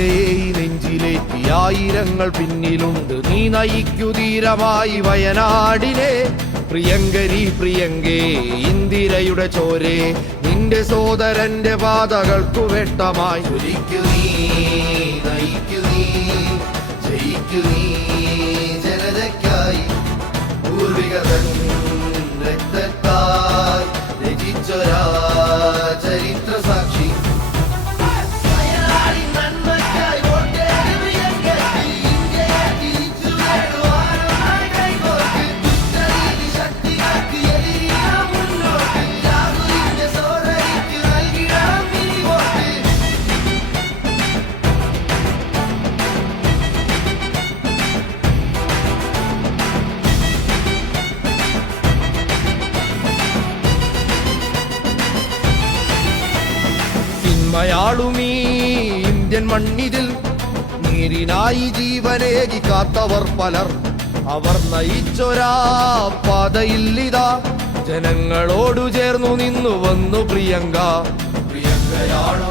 ഇന്ത്യയെ നെഞ്ചിലേറ്റി ആയിരങ്ങൾ പിന്നിലുണ്ട്. നീ നയിക്കു ധീരമായി വയനാടിനെ. പ്രിയങ്കരി പ്രിയങ്കേ ഇന്ദിരയുടെ ചോരേ, നിന്റെ സോദരന്റെ പാതകൾക്കു വെട്ടമായി. ഒരിക്കു നീ നയിക്കു നീ ജയിക്കു നീ ജനതയ്ക്കായി. പൂർവികതൻ രക്തത്താൽ രചിച്ചൊരാ ചരിത്ര സാക്ഷി. മയാളുമീ ഇന്ത്യൻ മണ്ണിതിൽ നീരിനായി ജീവനേകി കാത്തവർ പലർ. അവർ നയിച്ചൊരാ പാതയില്ലിതാ ജനങ്ങളോടു ചേർന്നു നിന്നു വന്നു പ്രിയങ്ക. പ്രിയങ്കയാണു